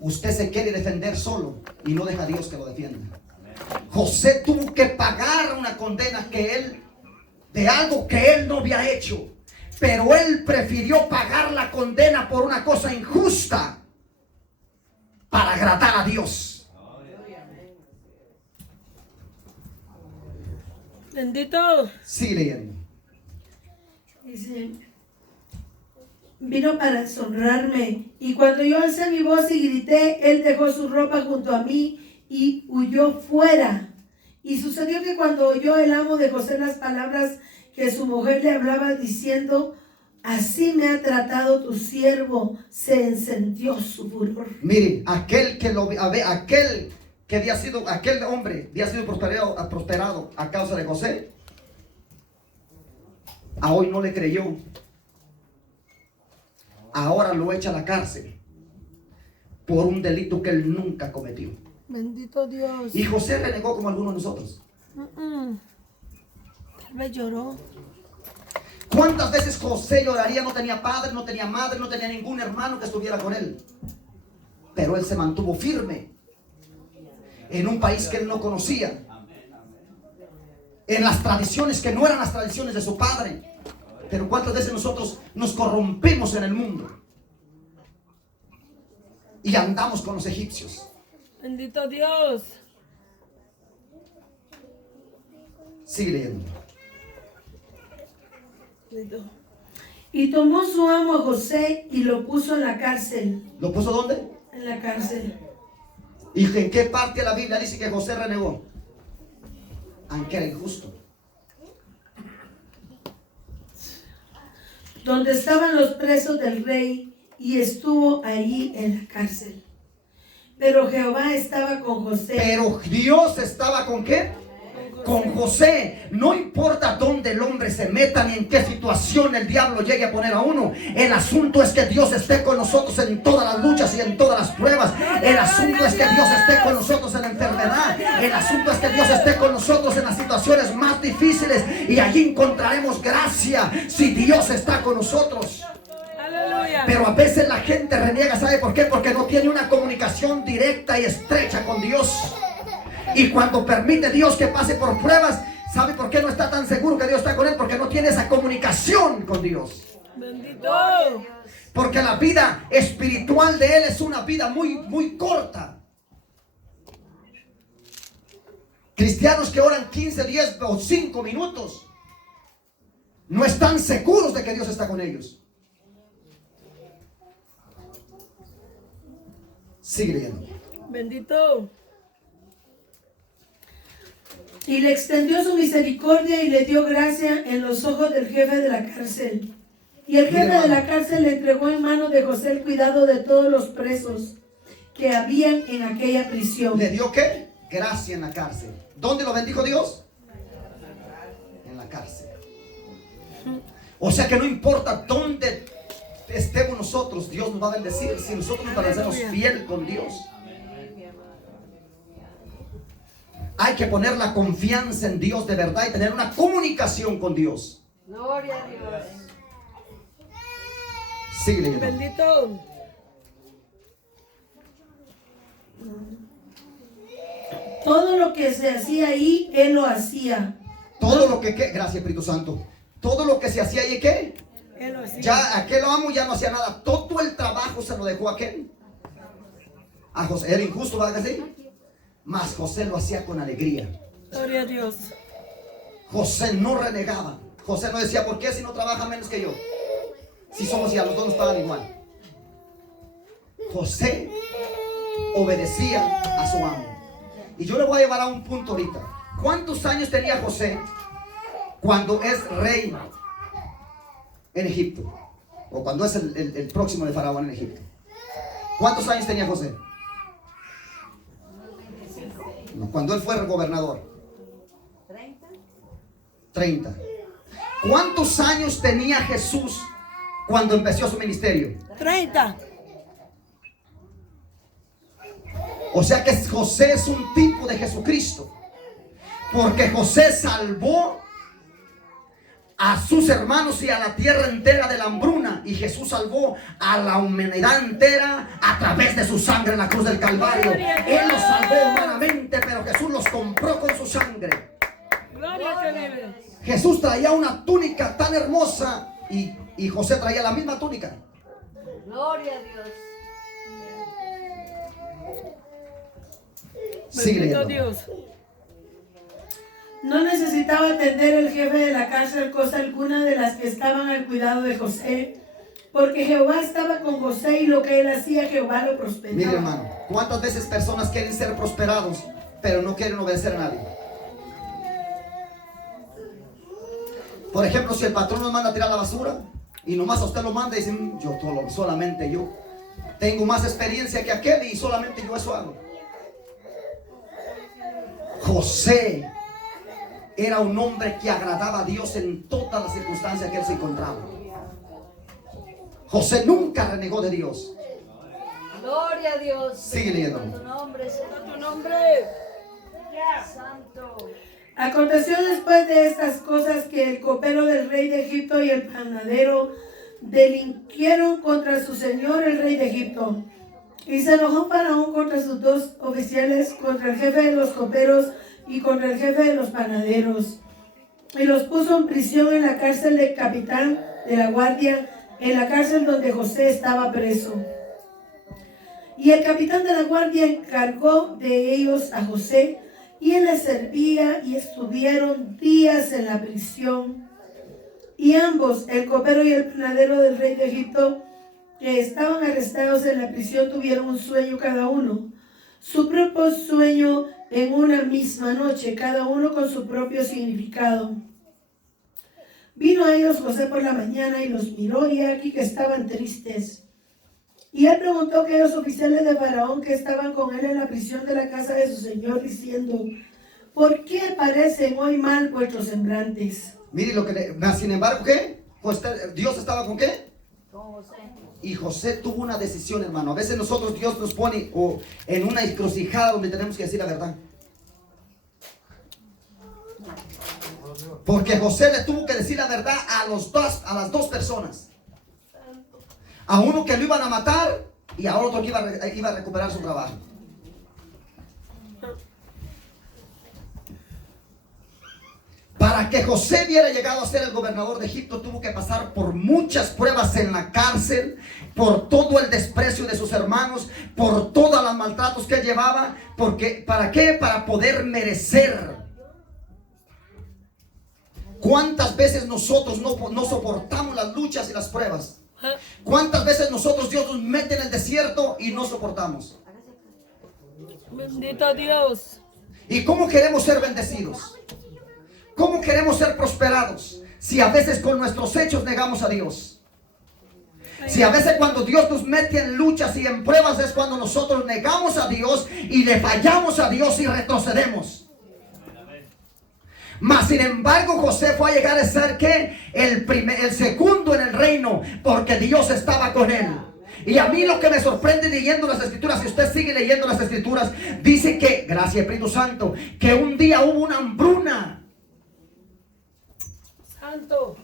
Usted se quiere defender solo y no deja a Dios que lo defienda. José tuvo que pagar una condena de algo que él no había hecho, pero él prefirió pagar la condena por una cosa injusta para agradar a Dios. Bendito. Sigue leyendo. Dice, vino para deshonrarme, y cuando yo alcé mi voz y grité, él dejó su ropa junto a mí y huyó fuera. Y sucedió que cuando oyó el amo de José las palabras que su mujer le hablaba diciendo, así me ha tratado tu siervo, se encendió su furor. Mire, aquel hombre había sido prosperado a causa de José, a hoy no le creyó. Ahora lo echa a la cárcel por un delito que él nunca cometió. Bendito Dios. Y José renegó como algunos de nosotros. Tal vez lloró. ¿Cuántas veces José lloraría? No tenía padre, no tenía madre, no tenía ningún hermano que estuviera con él. Pero él se mantuvo firme en un país que él no conocía, en las tradiciones que no eran las tradiciones de su padre. Pero ¿cuántas veces nosotros nos corrompimos en el mundo y andamos con los egipcios? Bendito Dios. Sigue leyendo. Y tomó su amo a José y lo puso en la cárcel. ¿Lo puso dónde? En la cárcel. ¿Y en qué parte de la Biblia dice que José renegó? Aunque era injusto. Donde estaban los presos del rey, y estuvo allí en la cárcel. Pero Jehová estaba con José. Pero Dios estaba ¿con qué? Con José. No importa dónde el hombre se meta ni en qué situación el diablo llegue a poner a uno. El asunto es que Dios esté con nosotros en todas las luchas y en todas las pruebas. El asunto es que Dios esté con nosotros en la enfermedad. El asunto es que Dios esté con nosotros en las situaciones más difíciles. Y allí encontraremos gracia si Dios está con nosotros. Pero a veces la gente reniega, ¿sabe por qué? Porque no tiene una comunicación directa y estrecha con Dios. Y cuando permite Dios que pase por pruebas, ¿sabe por qué no está tan seguro que Dios está con él? Porque no tiene esa comunicación con Dios. Bendito. Porque la vida espiritual de él es una vida muy corta. Cristianos que oran 15, 10 o 5 minutos no están seguros de que Dios está con ellos. Sigue leyendo. Bendito. Y le extendió su misericordia y le dio gracia en los ojos del jefe de la cárcel. Y el jefe de la cárcel le entregó en manos de José el cuidado de todos los presos que habían en aquella prisión. ¿Le dio qué? Gracia en la cárcel. ¿Dónde lo bendijo Dios? En la cárcel. O sea que no importa dónde estemos nosotros, Dios nos va a bendecir si nosotros nos parecemos fiel con Dios. Hay que poner la confianza en Dios de verdad y tener una comunicación con Dios. Gloria a Dios. Sigue leyendo. Bendito. Todo lo que se hacía ahí, él lo hacía. Todo lo que, gracias Espíritu Santo. Todo lo que se hacía ahí, ¿qué? Él lo hacía. Ya aquel amo ya no hacía nada. Todo el trabajo se lo dejó a aquel. A José. Era injusto, ¿verdad que sí? Mas José lo hacía con alegría. Gloria a Dios. José no renegaba. José no decía, ¿por qué si no trabaja menos que yo? Si somos y a los dos nos pagan igual. José obedecía a su amo. Y yo le voy a llevar a un punto ahorita. ¿Cuántos años tenía José cuando es rey en Egipto? O cuando es el próximo de Faraón en Egipto. ¿Cuántos años tenía José? No, cuando él fue gobernador. 30. ¿Cuántos años tenía Jesús cuando empezó su ministerio? 30. O sea que José es un tipo de Jesucristo. Porque José salvó a sus hermanos y a la tierra entera de la hambruna. Y Jesús salvó a la humanidad entera a través de su sangre en la cruz del Calvario. Él los salvó humanamente, pero Jesús los compró con su sangre. Jesús traía una túnica tan hermosa y José traía la misma túnica. Gloria a Dios. Sigue leyendo. No necesitaba atender el jefe de la cárcel cosa alguna de las que estaban al cuidado de José, porque Jehová estaba con José y lo que él hacía, Jehová lo prosperaba. Mire, hermano, ¿cuántas veces personas quieren ser prosperados, pero no quieren obedecer a nadie? Por ejemplo, si el patrón nos manda a tirar la basura y nomás a usted lo manda y dicen, solamente yo tengo más experiencia que aquel y solamente yo eso hago. José era un hombre que agradaba a Dios en todas las circunstancias que él se encontraba. José nunca renegó de Dios. Gloria a Dios. Sigue leyendo. Tu nombre, Señor, tu nombre. Santo. Aconteció después de estas cosas que el copero del rey de Egipto y el panadero delinquieron contra su señor el rey de Egipto. Y se enojó Faraón contra sus dos oficiales, contra el jefe de los coperos y contra el jefe de los panaderos. Y los puso en prisión en la cárcel del capitán de la guardia, en la cárcel donde José estaba preso. Y el capitán de la guardia encargó de ellos a José, y él les servía, y estuvieron días en la prisión. Y ambos, el copero y el panadero del rey de Egipto, que estaban arrestados en la prisión, tuvieron un sueño cada uno, su propio sueño en una misma noche, cada uno con su propio significado. Vino a ellos José por la mañana y los miró, y aquí que estaban tristes. Y él preguntó a aquellos oficiales de Faraón que estaban con él en la prisión de la casa de su señor, diciendo, ¿por qué parecen hoy mal vuestros semblantes? Mire lo que sin embargo, ¿qué? Pues Dios estaba con ¿qué? Con José. Y José tuvo una decisión, hermano. A veces nosotros Dios nos pone en una encrucijada donde tenemos que decir la verdad. Porque José le tuvo que decir la verdad a las dos personas. A uno que lo iban a matar y a otro que iba a recuperar su trabajo. Para que José hubiera llegado a ser el gobernador de Egipto, tuvo que pasar por muchas pruebas en la cárcel, por todo el desprecio de sus hermanos, por todos los maltratos que él llevaba. Porque, ¿para qué? Para poder merecer. ¿Cuántas veces nosotros no soportamos las luchas y las pruebas? ¿Cuántas veces nosotros Dios nos mete en el desierto y no soportamos? Bendito Dios. ¿Y cómo queremos ser bendecidos? ¿Cómo queremos ser prosperados? Si a veces con nuestros hechos negamos a Dios. Si a veces cuando Dios nos mete en luchas y en pruebas es cuando nosotros negamos a Dios y le fallamos a Dios y retrocedemos. Mas sin embargo José fue a llegar a ser ¿qué? El segundo en el reino, porque Dios estaba con él. Y a mí lo que me sorprende leyendo las escrituras, si usted sigue leyendo las escrituras, dice que, gracias Espíritu Santo, que un día hubo una hambruna. Santo.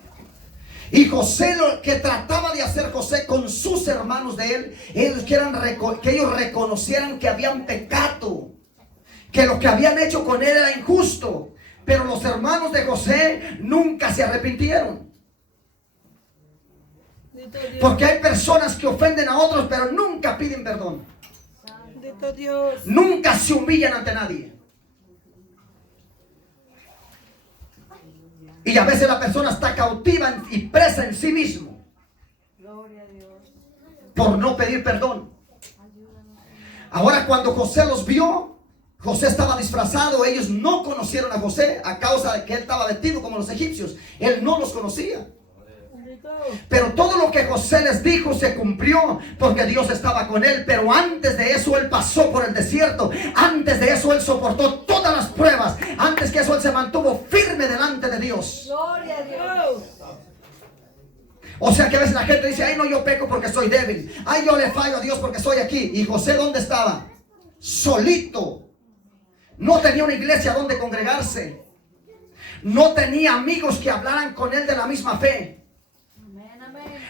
Y José, lo que trataba de hacer José con sus hermanos de él, que ellos reconocieran que habían pecado, que lo que habían hecho con él era injusto. Pero los hermanos de José nunca se arrepintieron. Porque hay personas que ofenden a otros, pero nunca piden perdón. Bendito Dios. Nunca se humillan ante nadie. Y a veces la persona está cautiva y presa en sí mismo. Gloria a Dios. Por no pedir perdón. Ahora cuando José los vio, José estaba disfrazado. Ellos no conocieron a José a causa de que él estaba vestido como los egipcios. Él no los conocía. Pero todo lo que José les dijo se cumplió porque Dios estaba con él. Pero antes de eso él pasó por el desierto. Antes de eso él soportó todas las pruebas. Antes que eso él se mantuvo firme delante de Dios. Gloria a Dios. O sea que a veces la gente dice, ay no, yo peco porque soy débil. Ay, yo le fallo a Dios porque soy aquí. ¿Y José dónde estaba? Solito. No tenía una iglesia donde congregarse. No tenía amigos que hablaran con él de la misma fe.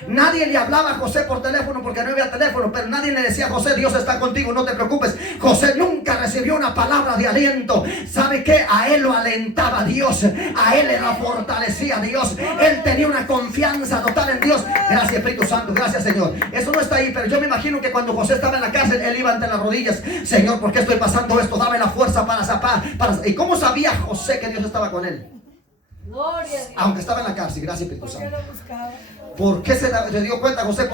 Nadie le hablaba a José por teléfono porque no había teléfono, pero nadie le decía: José, Dios está contigo, no te preocupes. José nunca recibió una palabra de aliento. ¿Sabe qué? A él lo alentaba Dios, a él le lo fortalecía Dios. Él tenía una confianza total en Dios. Gracias, Espíritu Santo, gracias, Señor. Eso no está ahí, pero yo me imagino que cuando José estaba en la cárcel, él iba ante las rodillas: Señor, ¿por qué estoy pasando esto? Dame la fuerza para zapar. ¿Y cómo sabía José que Dios estaba con él? Gloria a Dios. Aunque estaba en la cárcel. Gracias, Espíritu ¿Por qué Santo. lo buscaba? ¿Por qué se dio cuenta José?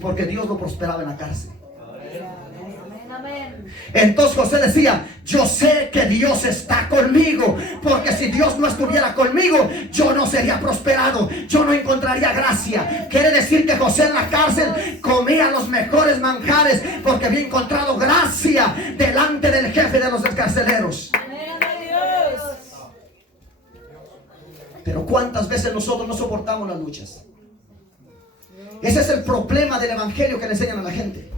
Porque Dios lo prosperaba en la cárcel. Amén, amén. Entonces José decía: yo sé que Dios está conmigo, porque si Dios no estuviera conmigo, yo no sería prosperado, yo no encontraría gracia. Quiere decir que José en la cárcel comía los mejores manjares, porque había encontrado gracia delante del jefe de los carceleros. Amén, Dios. Pero ¿cuántas veces nosotros no soportamos las luchas? Ese es el problema del evangelio que le enseñan a la gente.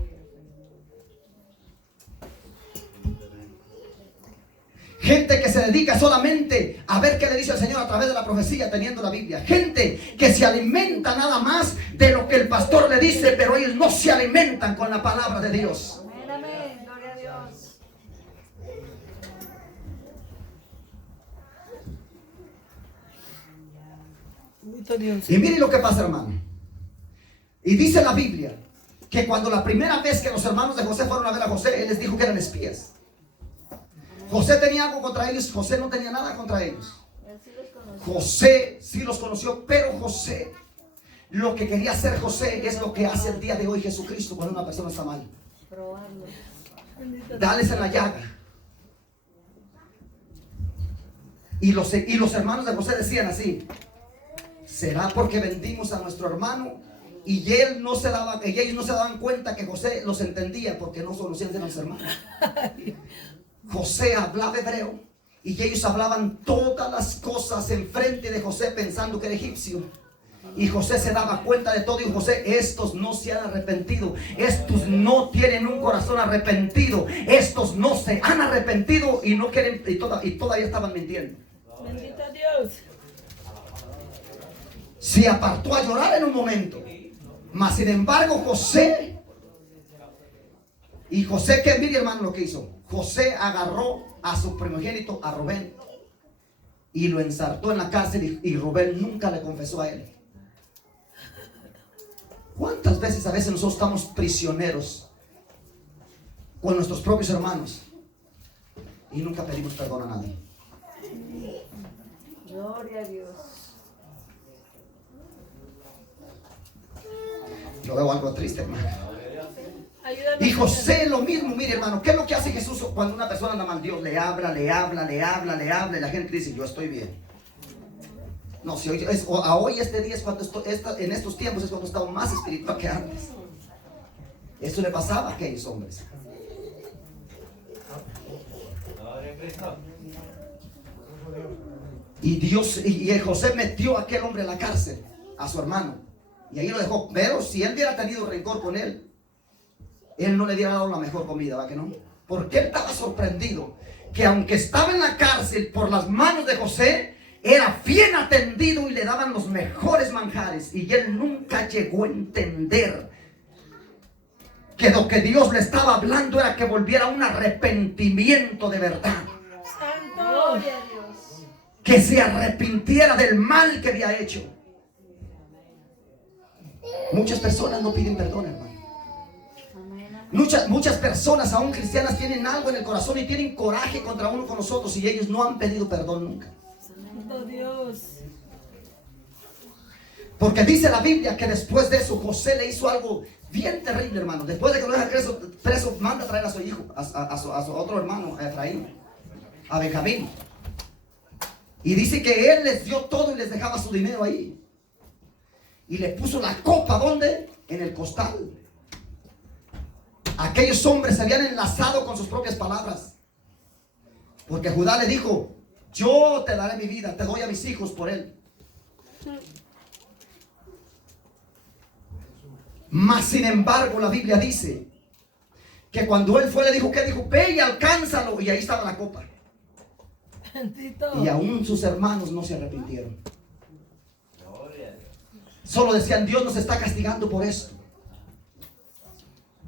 Gente que se dedica solamente a ver qué le dice el Señor a través de la profecía, teniendo la Biblia. Gente que se alimenta nada más de lo que el pastor le dice, pero ellos no se alimentan con la palabra de Dios. Amén, amén. Gloria a Dios. Bendito Dios. Y miren lo que pasa, hermano. Y dice la Biblia que cuando la primera vez que los hermanos de José fueron a ver a José, él les dijo que eran espías. José tenía algo contra ellos, José no tenía nada contra ellos. Él sí los conoció. José sí los conoció, pero José, lo que quería hacer José es lo que hace el día de hoy Jesucristo cuando una persona está mal. Probarlo. Dales en la llaga. Y los hermanos de José decían así: ¿será porque vendimos a nuestro hermano? Y ellos no se daban cuenta que José los entendía, porque no conocían a los hermanos. José hablaba hebreo y ellos hablaban todas las cosas en frente de José pensando que era egipcio. Y José se daba cuenta de todo y José: estos no se han arrepentido, estos no tienen un corazón arrepentido, estos no se han arrepentido y no quieren, y todavía estaban mintiendo. Bendito Dios. Se apartó a llorar en un momento, mas sin embargo José, que mire, hermano, lo que hizo. José agarró a su primogénito, a Rubén, y lo ensartó en la cárcel, y Rubén nunca le confesó a él. ¿Cuántas veces a veces nosotros estamos prisioneros con nuestros propios hermanos y nunca pedimos perdón a nadie? Gloria a Dios. Yo veo algo triste, hermano. Ayúdame. Y José lo mismo. Mire, hermano, ¿qué es lo que hace Jesús cuando una persona anda mal? Dios le habla, y la gente dice: yo estoy bien. No, si hoy este día es cuando en estos tiempos es cuando estamos más espiritual que antes. Esto le pasaba a aquellos hombres. Y José metió a aquel hombre en la cárcel, a su hermano, y ahí lo dejó. Pero si él hubiera tenido rencor con él, él no le hubiera dado la mejor comida, ¿va que no? Porque él estaba sorprendido que aunque estaba en la cárcel por las manos de José, era bien atendido y le daban los mejores manjares. Y él nunca llegó a entender que lo que Dios le estaba hablando era que volviera a un arrepentimiento de verdad. Santo. Gloria a Dios. Que se arrepintiera del mal que había hecho. Muchas personas no piden perdón, hermano. Muchas personas, aún cristianas, tienen algo en el corazón y tienen coraje contra uno con nosotros, y ellos no han pedido perdón nunca. Santo Dios. Porque dice la Biblia que después de eso José le hizo algo bien terrible, hermano. Después de que lo deja preso, manda a traer a su hijo, a su otro hermano, a Efraín, a Benjamín. Y dice que él les dio todo y les dejaba su dinero ahí. Y le puso la copa, ¿dónde? En el costal. Aquellos hombres se habían enlazado con sus propias palabras. Porque Judá le dijo: yo te daré mi vida, te doy a mis hijos por él. Mas sin embargo la Biblia dice que cuando él fue, le dijo: ¿qué dijo? Ve y alcánzalo. Y ahí estaba la copa. Bendito. Y aún sus hermanos no se arrepintieron. Solo decían, Dios nos está castigando por esto.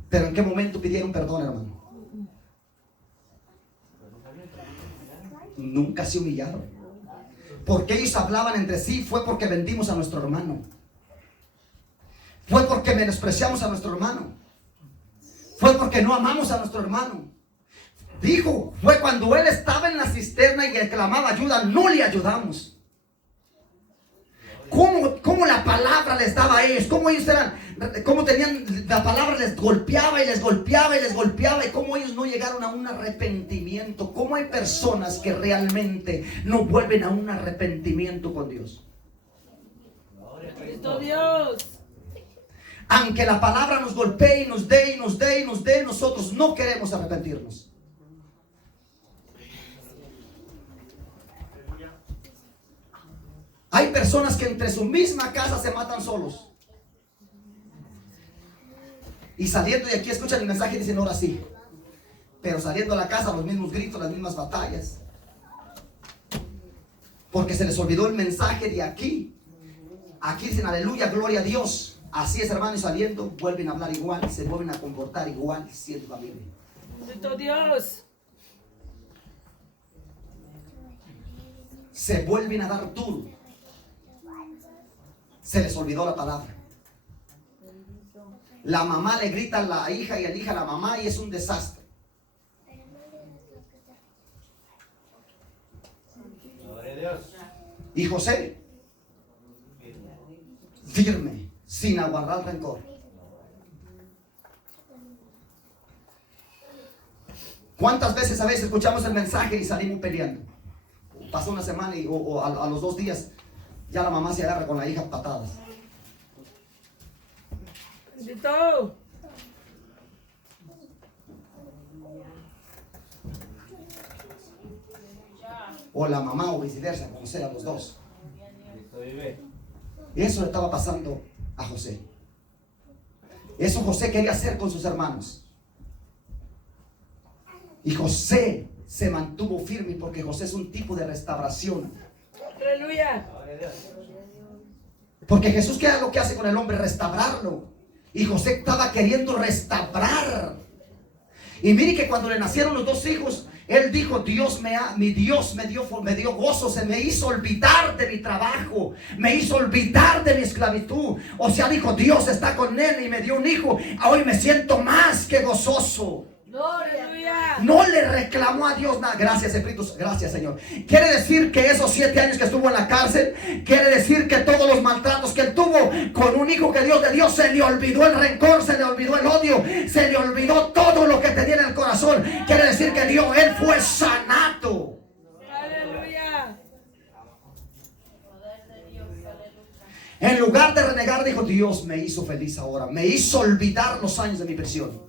Pero ¿en qué momento pidieron perdón, hermano? Nunca se humillaron. Porque ellos hablaban entre sí, fue porque vendimos a nuestro hermano. Fue porque menospreciamos a nuestro hermano. Fue porque no amamos a nuestro hermano. Dijo, fue cuando él estaba en la cisterna y él clamaba ayuda, no le ayudamos. ¿Cómo la palabra les daba a ellos? ¿Cómo ellos eran? ¿Cómo tenían? La palabra les golpeaba y les golpeaba y les golpeaba. Y cómo ellos no llegaron a un arrepentimiento. ¿Cómo hay personas que realmente no vuelven a un arrepentimiento con Dios? Bendito Dios. Aunque la palabra nos golpee y nos dé y nos dé y nos dé, nosotros no queremos arrepentirnos. Hay personas que entre su misma casa se matan solos. Y saliendo de aquí escuchan el mensaje y dicen ahora sí. Pero saliendo a la casa los mismos gritos, las mismas batallas. Porque se les olvidó el mensaje de aquí. Aquí dicen aleluya, gloria a Dios. Así es, hermano, y saliendo vuelven a hablar igual, se vuelven a comportar igual, siendo familia. Bendito Dios. Se vuelven a dar duro. Se les olvidó la palabra. La mamá le grita a la hija y el hija a la mamá y es un desastre. Y José, firme, sin aguardar rencor. ¿Cuántas veces a veces escuchamos el mensaje y salimos peleando? Pasó una semana y, o a los 2 días ya la mamá se agarra con la hija patadas. Bendito. O la mamá o viceversa, como sea, los dos. Y eso le estaba pasando a José. Eso José quería hacer con sus hermanos. Y José se mantuvo firme porque José es un tipo de restauración. Aleluya. Porque Jesús, ¿qué es lo que hace con el hombre? Restaurarlo. Y José estaba queriendo restaurar. Y mire que cuando le nacieron los 2 hijos, él dijo, mi Dios me dio gozo, se me hizo olvidar de mi trabajo, me hizo olvidar de mi esclavitud. O sea, dijo, Dios está con él y me dio un hijo, hoy me siento más que gozoso. Aleluya. No le reclamó a Dios nada. Gracias, Espíritu, gracias, Señor. Quiere decir que esos 7 años que estuvo en la cárcel, quiere decir que todos los maltratos que él tuvo con un hijo que Dios le dio, se le olvidó el rencor, se le olvidó el odio, se le olvidó todo lo que tenía en el corazón. Quiere decir que él fue sanado. Aleluya. En lugar de renegar, dijo, Dios me hizo feliz ahora, me hizo olvidar los años de mi prisión.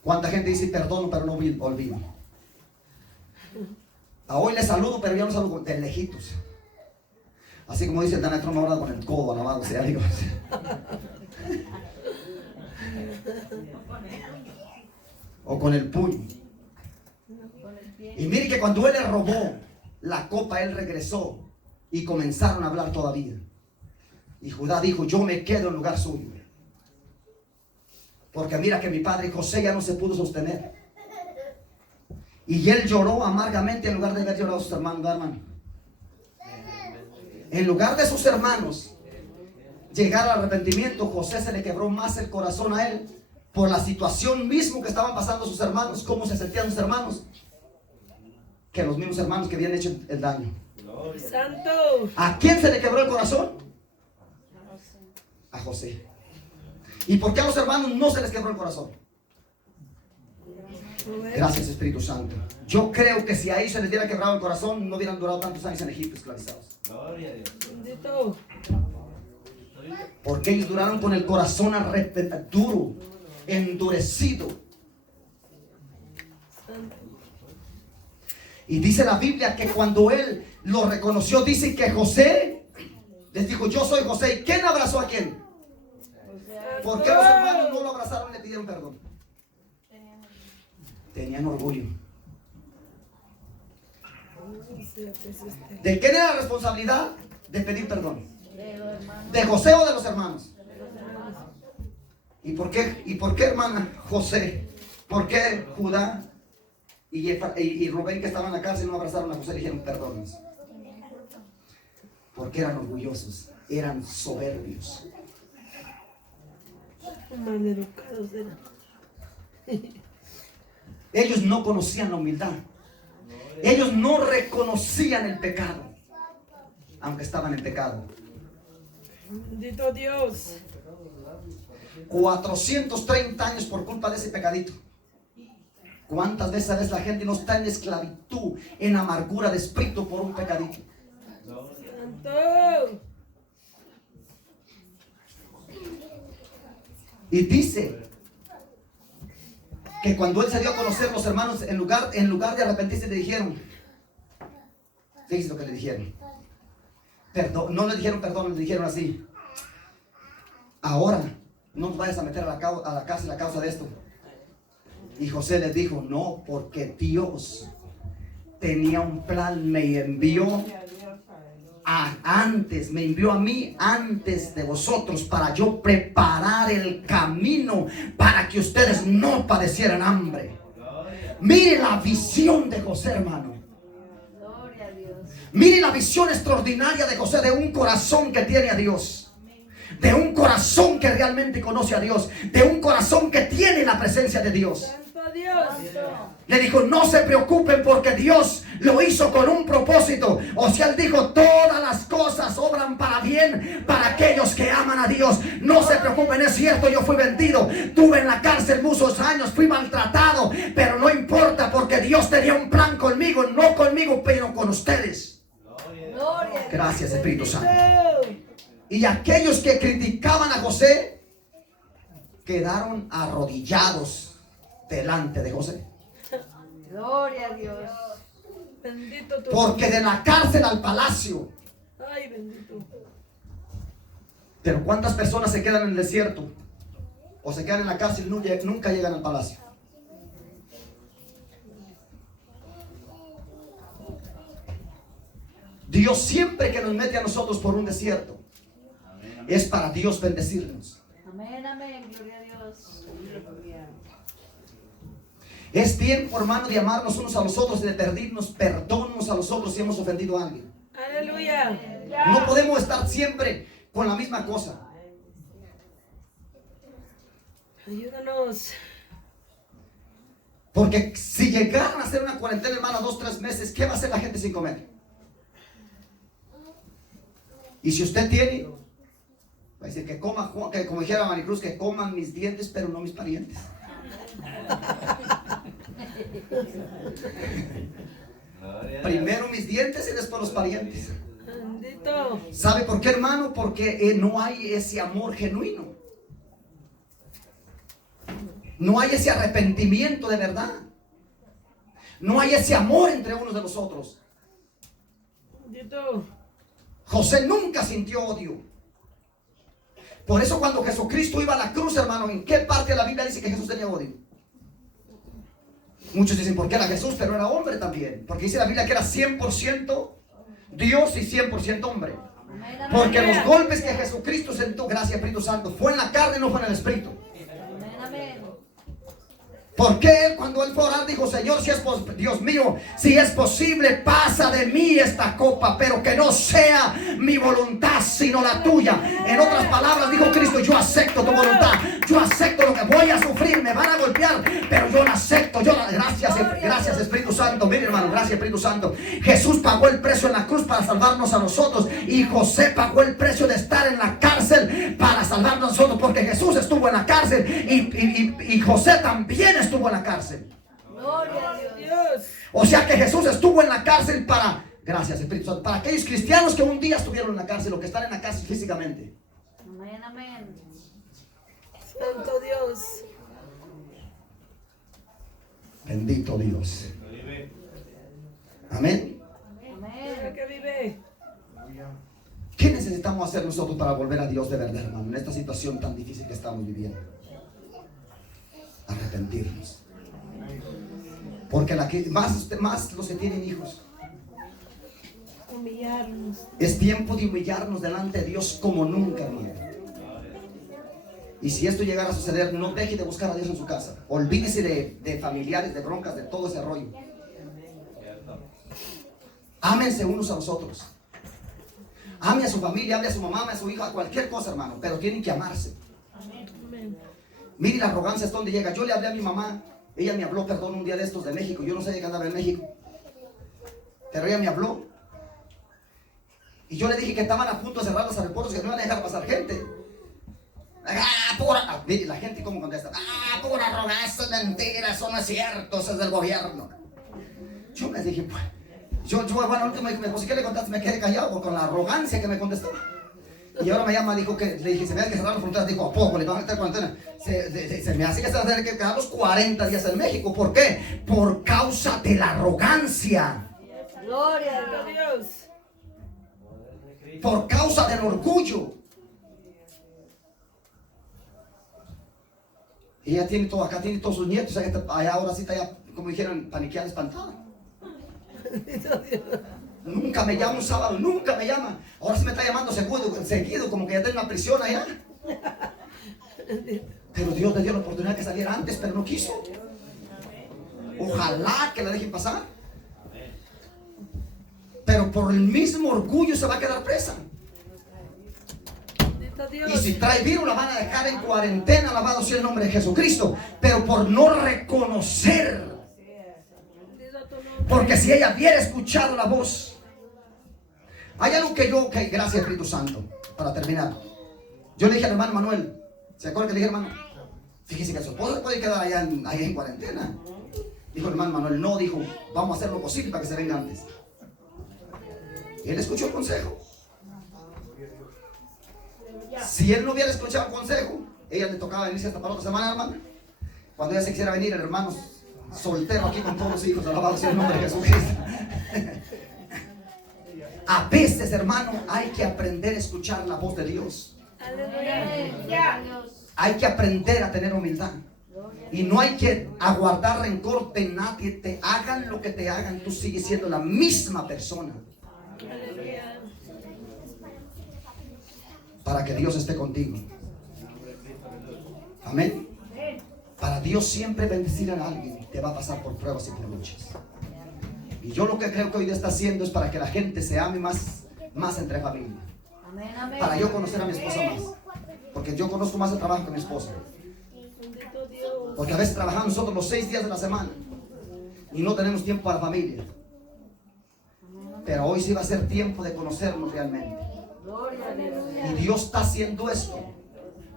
¿Cuánta gente dice perdono pero no olvido? A hoy le saludo pero ya no saludo de lejitos. Así como dice el Danetron ahora con el codo, alabado sea Dios. O con el puño. Y mire que cuando él le robó la copa, él regresó y comenzaron a hablar todavía. Y Judá dijo, yo me quedo en lugar suyo. Porque mira que mi padre José ya no se pudo sostener. Y él lloró amargamente en lugar de haber llorado a sus hermanos. En lugar de sus hermanos llegar al arrepentimiento, José se le quebró más el corazón a él por la situación mismo que estaban pasando sus hermanos, cómo se sentían sus hermanos, que los mismos hermanos que habían hecho el daño. Santo. ¿A quién se le quebró el corazón? A José. ¿Y por qué a los hermanos no se les quebró el corazón? Gracias, Espíritu Santo. Yo creo que si a ellos se les hubiera quebrado el corazón, no hubieran durado tantos años en Egipto esclavizados. Bendito. Porque ellos duraron con el corazón duro, endurecido. Y dice la Biblia que cuando él lo reconoció, dice que José les dijo, yo soy José. ¿Y quién abrazó a quién? ¿Por qué los hermanos no lo abrazaron y le pidieron perdón? Tenían orgullo. ¿De quién era la responsabilidad? De pedir perdón. ¿De José o de los hermanos? ¿Y por qué, hermana José? ¿Por qué Judá y Rubén, que estaban en la cárcel, no abrazaron a José y dijeron perdónanos? Porque eran orgullosos, eran soberbios. Maleducados eran. Ellos no conocían la humildad. Ellos no reconocían el pecado, aunque estaban en pecado. Bendito Dios. 430 años por culpa de ese pecadito. ¿Cuántas veces la gente no está en esclavitud, en amargura de espíritu por un pecadito? Santo. Y dice que cuando él se dio a conocer, los hermanos, en lugar de arrepentirse, le dijeron, fíjense lo que le dijeron. Perdón, no le dijeron perdón, le dijeron así: ahora no nos vayas a meter a la cárcel a causa de esto. Y José les dijo: no, porque Dios tenía un plan, me envió me envió a mí antes de vosotros, para yo preparar el camino para que ustedes no padecieran hambre. Mire la visión de José, hermano. Mire la visión extraordinaria de José, de un corazón que tiene a Dios, de un corazón que realmente conoce a Dios, de un corazón que tiene la presencia de Dios. Le dijo: no se preocupen, porque Dios lo hizo con un propósito. O sea, él dijo: todas las cosas obran para bien para aquellos que aman a Dios. No se preocupen, es cierto, yo fui vendido, tuve en la cárcel muchos años, fui maltratado, pero no importa, porque Dios tenía un plan conmigo, no conmigo, pero con ustedes. Gracias, Espíritu Santo. Y aquellos que criticaban a José quedaron arrodillados delante de José. Gloria a Dios. Bendito tu Porque de la cárcel al palacio. Ay, bendito. Pero ¿cuántas personas se quedan en el desierto o se quedan en la cárcel y nunca llegan al palacio? Dios siempre que nos mete a nosotros por un desierto es para Dios bendecirnos. Amén, amén. Gloria a Dios. Es tiempo, hermano, de amarnos unos a los otros y de pedirnos perdón unos a los otros si hemos ofendido a alguien. Aleluya. No podemos estar siempre con la misma cosa. Ayúdanos. Porque si llegaran a hacer una cuarentena, hermano, 2 o 3 meses, ¿qué va a hacer la gente sin comer? Y si usted tiene, va a decir que coma, que como dijera Maricruz, que coman mis dientes, pero no mis parientes. Primero mis dientes y después los parientes. Bendito. ¿Sabe por qué, hermano? Porque no hay ese amor genuino. No hay ese arrepentimiento de verdad. No hay ese amor entre unos de los otros. Bendito. José nunca sintió odio. Por eso cuando Jesucristo iba a la cruz, hermano, ¿en qué parte de la Biblia dice que Jesús tenía odio? Muchos dicen, ¿por qué era Jesús? Pero era hombre también. Porque dice la Biblia que era 100% Dios y 100% hombre. Porque los golpes que Jesucristo sentó, gracias Espíritu Santo, fue en la carne, no fue en el Espíritu. Porque él, cuando él fue a orar, dijo: Señor, si es Dios mío, si es posible, pasa de mí esta copa, pero que no sea mi voluntad sino la tuya. En otras palabras, dijo Cristo: yo acepto tu voluntad, yo acepto lo que voy a sufrir, me van a golpear, pero yo la acepto. Gracias Espíritu Santo. Mire, hermano, gracias Espíritu Santo. Jesús pagó el precio en la cruz para salvarnos a nosotros, y José pagó el precio de estar en la cárcel para salvarnos a nosotros, porque Jesús estuvo en la cárcel y José también estuvo en la cárcel. Gloria a Dios. O sea que Jesús estuvo en la cárcel para, gracias Espíritu Santo, para aquellos cristianos que un día estuvieron en la cárcel o que están en la cárcel físicamente. Amén, amén. Santo Dios. Bendito Dios. Amén. Amén. Que vive. ¿Qué necesitamos hacer nosotros para volver a Dios de verdad, hermano, en esta situación tan difícil que estamos viviendo? Arrepentirnos. Porque más los que tienen hijos. Humillarnos. Es tiempo de humillarnos delante de Dios como nunca, mire. Y si esto llegara a suceder, no deje de buscar a Dios en su casa. Olvídese de familiares, de broncas, de todo ese rollo. Ámense unos a los otros. Ame a su familia, ame a su mamá, ame a su hijo, a cualquier cosa, hermano. Pero tienen que amarse. Mire la arrogancia hasta donde llega. Yo le hablé a mi mamá. Ella me habló, perdón, un día de estos de México. Yo no sabía que andaba en México. Pero ella me habló. Y yo le dije que estaban a punto de cerrar los aeropuertos, que no iban a dejar pasar gente. Mire la gente cómo contesta. Pura arrogancia, mentira, eso no es cierto, eso es del gobierno. Yo me dije, pues, bueno, último me dijo, ¿qué le contaste? Me quedé callado con la arrogancia que me contestó. Y ahora me llama, dijo que, le dije, se me hace que cerrar las fronteras. Dijo, ¿a poco le van a meter cuarentena? Se me hace que se va a tener que quedar los 40 días en México. ¿Por qué? Por causa de la arrogancia. Gloria A a Dios. Dios. Por causa del orgullo. Y ella tiene todo, acá tiene todos sus nietos. Allá ahora sí está ya, como dijeron, paniqueada, espantada. Nunca me llama un sábado, nunca me llama. Ahora sí me está llamando seguido, como que ya tiene una prisión allá. Pero Dios le dio la oportunidad que saliera antes, pero no quiso. Ojalá que la dejen pasar. Pero por el mismo orgullo se va a quedar presa. Y si trae virus la van a dejar en cuarentena, alabado sea el nombre de Jesucristo. Pero por no reconocer. Porque si ella hubiera escuchado la voz. Hay algo que gracias Espíritu Santo, para terminar. Yo le dije al hermano Manuel, ¿se acuerda que le dije hermano? Fíjese que su esposa puede quedar allá en cuarentena. Dijo el hermano Manuel, no, dijo, vamos a hacer lo posible para que se venga antes. Y él escuchó el consejo. Si él no hubiera escuchado el consejo, ella le tocaba venirse hasta para otra semana, hermano. Cuando ella se quisiera venir, el hermano soltero aquí con todos los hijos, alabado sea el nombre de Jesucristo. A veces, hermano, hay que aprender a escuchar la voz de Dios. Gloria a Dios. Hay que aprender a tener humildad. Y no hay que aguardar rencor de nadie. Te hagan lo que te hagan, tú sigues siendo la misma persona. Para que Dios esté contigo. Amén. Para Dios siempre bendecir a alguien te va a pasar por pruebas y por luchas. Y yo lo que creo que hoy día está haciendo es para que la gente se ame más entre familia. Amén, amén. Para yo conocer a mi esposa más. Porque yo conozco más el trabajo que mi esposa. Porque a veces trabajamos nosotros los 6 días de la semana y no tenemos tiempo para la familia. Pero hoy sí va a ser tiempo de conocernos realmente. Gloria a Dios. Y Dios está haciendo esto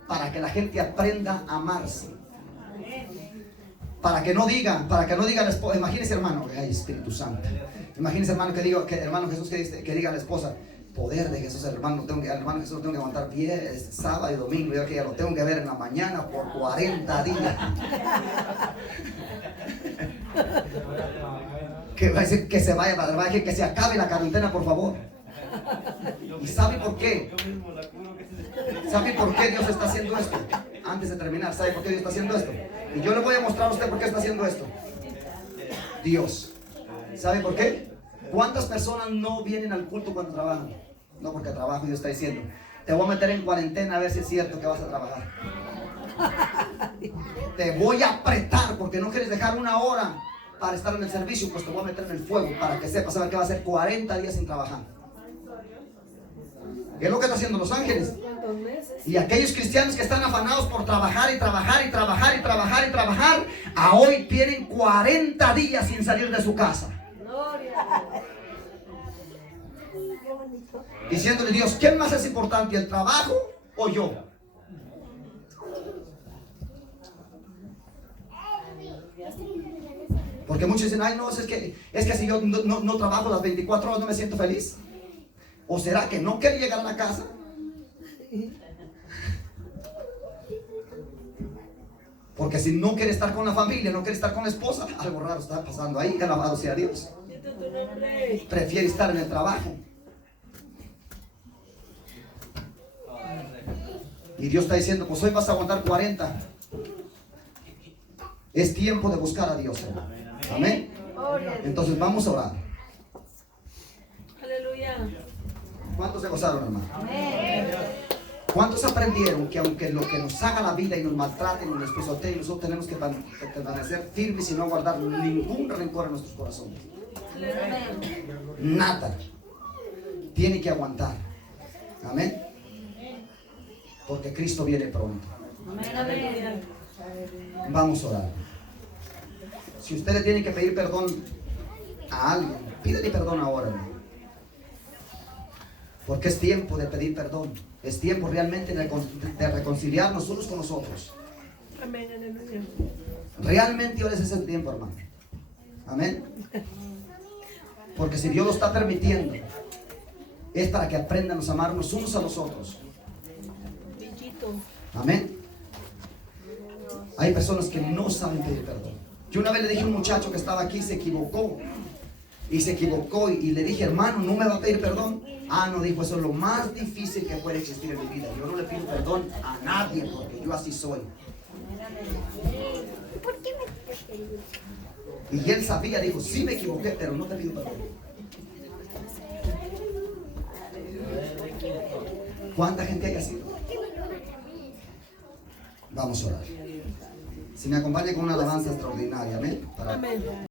para que la gente aprenda a amarse. Para que no digan la esposa, imagínese hermano, ay Espíritu Santo, imagínese hermano hermano Jesús que diga a la esposa, poder de Jesús, hermano Jesús lo tengo que aguantar sábado y domingo, yo que ya lo tengo que ver en la mañana por 40 días. Que va a decir que se vaya, va a decir que se acabe la cuarentena, por favor. ¿Y sabe por qué? ¿Sabe por qué Dios está haciendo esto? Antes de terminar, ¿sabe por qué Dios está haciendo esto? Y yo le voy a mostrar a usted por qué está haciendo esto. Dios. ¿Sabe por qué? ¿Cuántas personas no vienen al culto cuando trabajan? No porque trabajo, Dios está diciendo, te voy a meter en cuarentena a ver si es cierto que vas a trabajar. Te voy a apretar porque no quieres dejar una hora para estar en el servicio, pues te voy a meter en el fuego para que sepas saber que va a ser 40 días sin trabajar. ¿Qué es lo que está haciendo los ángeles? Y aquellos cristianos que están afanados por trabajar y trabajar y trabajar y trabajar y trabajar, a hoy tienen 40 días sin salir de su casa. Diciéndole Dios, ¿qué más es importante, el trabajo o yo? Porque muchos dicen, ay no, es que si yo no trabajo las 24 horas no me siento feliz. ¿O será que no quiere llegar a la casa? Porque si no quiere estar con la familia, no quiere estar con la esposa, algo raro está pasando ahí, alabado sea Dios. Prefiere estar en el trabajo. Y Dios está diciendo, pues hoy vas a aguantar 40. Es tiempo de buscar a Dios, hermano. Amén. Gloria a Dios. Entonces vamos a orar. Aleluya. ¿Cuántos se gozaron, hermano? Amén. ¿Cuántos aprendieron que aunque lo que nos haga la vida y nos maltraten y nos pisoteen, nosotros tenemos que permanecer firmes y no guardar ningún rencor en nuestros corazones? Amén. Nada. Tiene que aguantar. Amén. Porque Cristo viene pronto. Amén. Amén. Vamos a orar. Si usted le tiene que pedir perdón a alguien, pídele perdón ahora, hermano. Porque es tiempo de pedir perdón. Es tiempo realmente de reconciliarnos unos con los otros. Amén. Aleluya. Realmente ahora es ese tiempo, hermano. Amén. Porque si Dios lo está permitiendo, es para que aprendamos a amarnos unos a los otros. Bellito. Amén. Hay personas que no saben pedir perdón. Yo una vez le dije a un muchacho que estaba aquí, se equivocó. Y le dije, hermano, ¿no me va a pedir perdón? Ah, no, dijo, eso es lo más difícil que puede existir en mi vida. Yo no le pido perdón a nadie porque yo así soy. Y él sabía, dijo, sí me equivoqué, pero no te pido perdón. ¿Cuánta gente hay así? Vamos a orar. Si me acompaña con una alabanza extraordinaria, amén. Amén.